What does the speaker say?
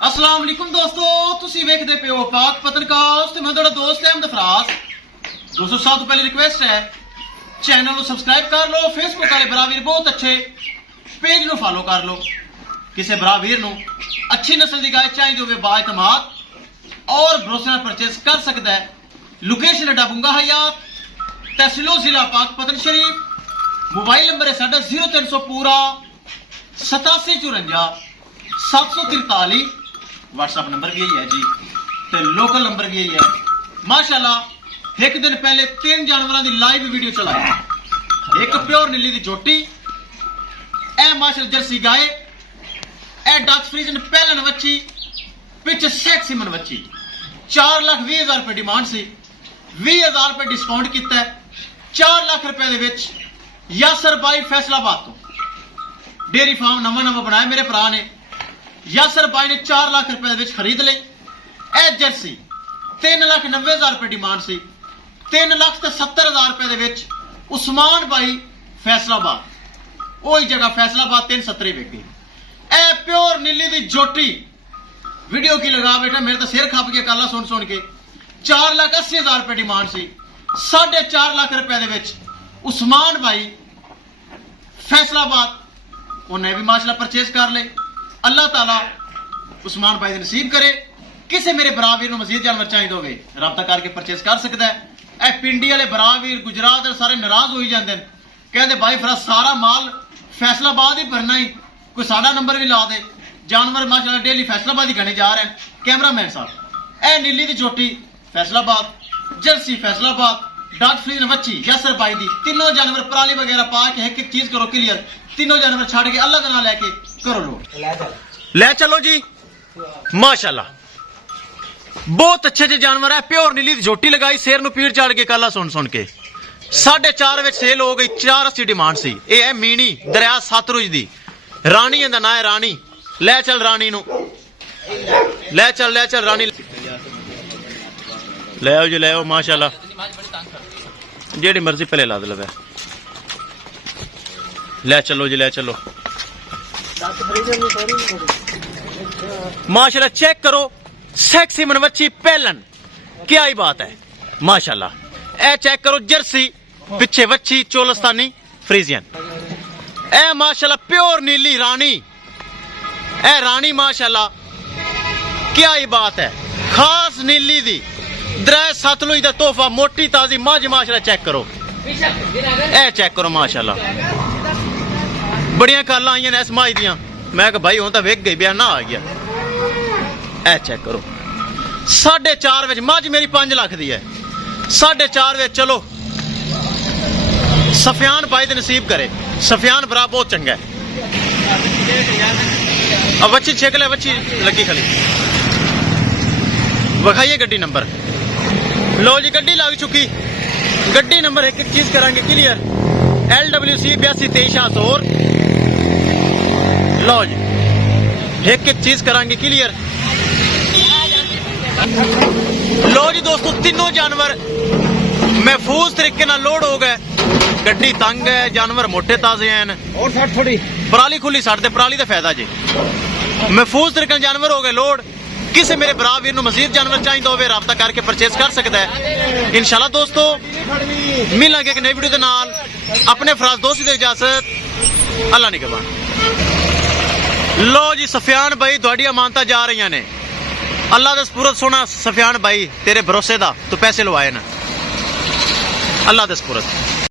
अस्सलाम वालेकुम दोस्तों, तुसी वेखदे पे हो पाक पत्रकास्ट ते मैं तुहाडा दोस्त अहमद फराज। दोस्तों सब तो पहले रिक्वेस्ट है चैनल को सब्सक्राइब कर लो, फेसबुक वाले बरावीर बहुत अच्छे पेज नु फॉलो कर लो। किसी बरावीर नु अच्छी नस्ल की गाय चाहिए होवे बाएतमाद और भरोसे नाल परचेज कर सकता है। लोकेशन है डाबूंगा हयात, तहसीलो जिला पाक पतन शरीफ। मोबाइल नंबर है साडा 0300 पूरा 8754 743। व्हाट्सएप नंबर भी यही है जी, ते लोकल नंबर भी यही है। माशाल्लाह एक दिन पहले 3 जानवरों की लाइव वीडियो चलाई। एक प्योर नीली की झोटी, ए माशाल्लाह जर्सी गाय, ए डच फ्रीजन पहलन बच्ची, पिछ शेख सिमन बच्ची। 4,20,000 रुपए डिमांड सी, 20,000 रुपए डिस्काउंट किया। 4 लाख रुपए दे विच यासर बाई फैसलाबाद तो डेयरी फार्म नवा बनाया मेरे भरा ने। यासर बाई ने 4 लाख रुपए खरीद ली। ए जर्सी 3,90,000 रुपए डिमांड सी, 3,70,000 रुपए उस्मान बाई फैसलाबाद, वही जगह फैसलाबाद 370 बिक गई। ए प्योर नीली दी जोटी वीडियो की लगा बेटा, मेरे तो सिर खप गया कला सुन सुन के। 4,80,000 रुपए डिमांड सी, 4.5 लाख रुपए उस्मान भाई फैसलाबाद उन्हें भी माशाल्लाह परचेज कर ले। अल्लाह ताला उस्मान भाई नसीब करे। किसी मेरे बरावीर मजीद जानवर चाहिए होवे राबता करके परचेज कर सकता है। ए पिंडी वाले बरावीर गुजरात सारे नाराज हो जाते हैं, कहते भाई फिर सारा माल फैसलाबाद ही भरना ही, कोई साडा नंबर भी ला दे। जानवर माशाल्लाह डेली फैसलाबाद ही गणे जा रहे हैं। कैमरामैन साहब ए नीली की चोटी फैसलाबाद, जर्सी फैसलाबाद, डॉट फ्रीजन बच्ची यासर भाई दी। तीनों जानवर पराली वगैरह पा के एक चीज करो क्लियर। तीनों जानवर छाड़ के अल्लाह का नाम लेके करो लोड। ले चलो जी माशाल्लाह बहुत अच्छे जे जानवर है। प्योर नीली दी झोटी लगाई, शेर नु पीड़ चाड़ के काला सुन सुन के 4.5 विच सेल हो गई। 480 डिमांड सी। ये है मीनी दरिया सतलुज दी रानी, इंदा ना है रानी। ले चल रानी नु, ले चल रानी ले आओ जी, ले आओ माशाल्लाह जेड़ी मर्जी पहले ला दे। ले चलो जी, ले चलो माशाल्लाह। चेक करो सेक्सी मनवच्छी पहलन, क्या ही बात है माशाल्लाह। ए चेक करो जर्सी पिछे वच्छी चोलस्तानी फ्रीजियन। ए माशाल्लाह प्योर नीली रानी, ए रानी माशाल्लाह क्या ही बात है। खास नीली दी दरिया सतलुज दा तोहफा, मोटी ताजी मज माशाल्लाह। चेक करो, ए चेक करो माशाल्लाह बड़िया काला आई ने इस माई दियां। मैं भाई हूं तो वेख गई, ब्याह ना आ गया। ए चेक करो 4.5 विच मज मेरी 5 लाख दी है। 4.5 विच चलो सफियान भाई दे नसीब करे। सफियान भरा बहुत चंगा है। अब बच्ची छेक ले, बच्ची लगी खली विखाइए गड्डी नंबर। लो जी गड्डी लग चुकी। गड्डी नंबर एक चीज करांगे क्लियर, LWC 8223 लो जी एक चीज करांगे क्लियर। लो जी दोस्तों तीनों जानवर महफूज तरीके ना लोड हो गए। गड्डी तंग है, जानवर मोटे ताजे हैं और साथ थोड़ी पराली खुली साढ़े पराली का फायदा जी। महफूज तरीके जानवर हो गए लोड। किसी मेरे बरावीर नु मजीद जानवर चाहिए होवे राबता करके परचेज कर सकता है। इंशाल्लाह दोस्तों मिलेंगे एक नई वीडियो के नाल। अपने फराज दोस्त की इजाजत, अल्लाह निगहबान। लो जी सफियान भाई थोड़ी अमानता जा रही ने। अल्लाह का सपुरत सोना सफियान भाई, तेरे भरोसे दा तू पैसे लवाए ना, अल्लाह का सपुरत।